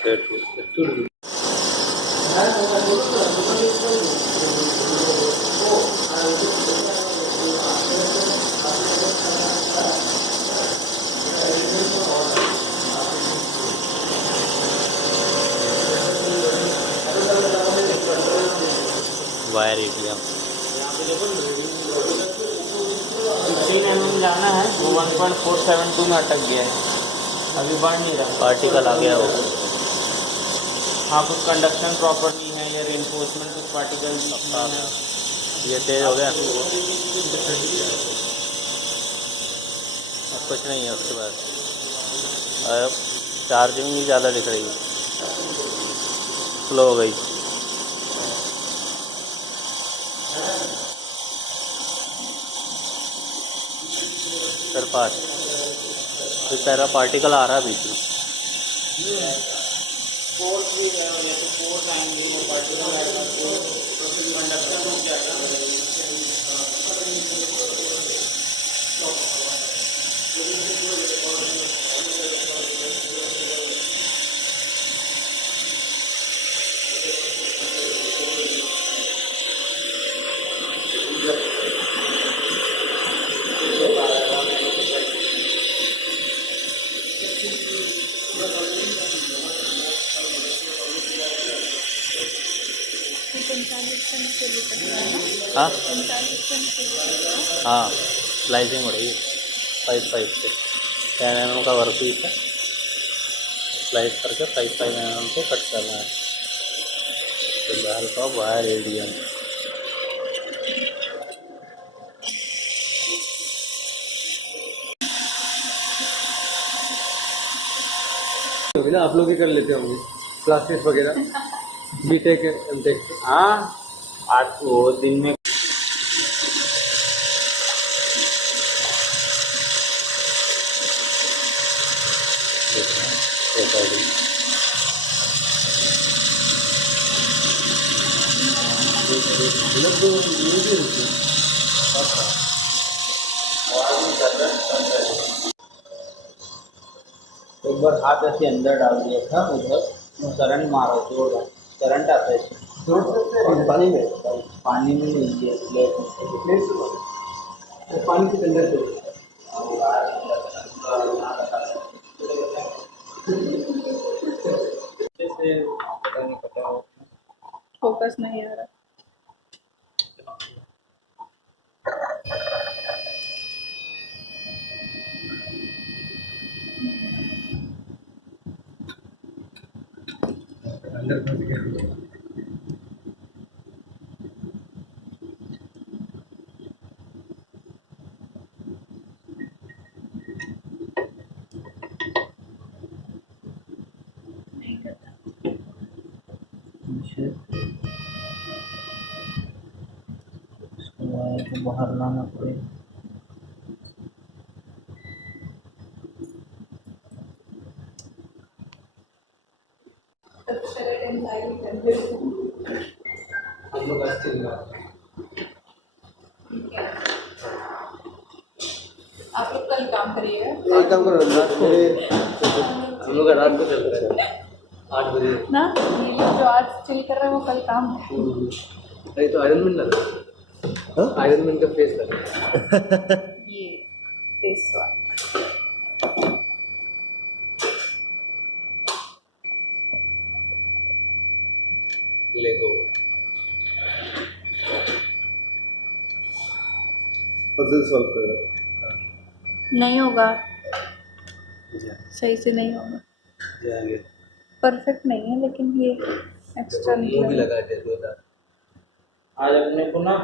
Wire ATM 15 mm जाना है, वो 1.472 में अटक गया है, अभी बढ़ नहीं रहा। पार्टिकल आ गया वो। हाँ, कुछ कंडक्शन प्रॉपर नहीं है या रेनफोर्समेंट कुछ पार्टिकल नहीं है। ये तेज हो गया, अब कुछ नहीं है उसके बाद। अब चार्जिंग भी ज़्यादा दिख रही है, स्लो हो गई। सर पास तो तेरा पार्टिकल आ रहा है बीच में। फोर्स भी है, जैसे फोर्स आएंगे वो पार्टिकल आएगा तो कंडक्शन रुक जाएगा। हाँ हाँ, स्लाइसिंग हो रही है 5 से 10 mm का वर्क पीस है, स्लाइस करके 5 mm को कट करना है। फिलहाल का वायर एडीएम होगी ना, आप लोग ही कर लेते होंगे क्लासेस वगैरह बीटेक एमटेक। हाँ, आज वो दिन में एक बार हाथ ऐसे अंदर डाल दिया था उधर, करंट मारा जोरदार, करंट आता है पानी में पानी में नहीं है, प्लेट में। पानी के अंदर जैसे पता नहीं पता हो, फोकस नहीं आ रहा। अंदर फंस गया। इसको बाहर लाना पड़ेगा। हम लोग अच्छे आप लोग कल काम करिएगा। एक काम करो, रात को हम लोग रात को चल रहे हैं 8 बजे ना, ये लोग जो आज चिल कर रहे हैं वो कल काम है। अरे तो आयरन मैन लगा, आयरन मैन का फेस लगा। ये फेस वाला लेगो पजल सॉल्व कर रहा नहीं होगा, सही से नहीं होगा, जाएंगे। परफेक्ट नहीं है, लेकिन ये एक्स्ट्रा मुंह भी लगा दे दो। आज अपने को ना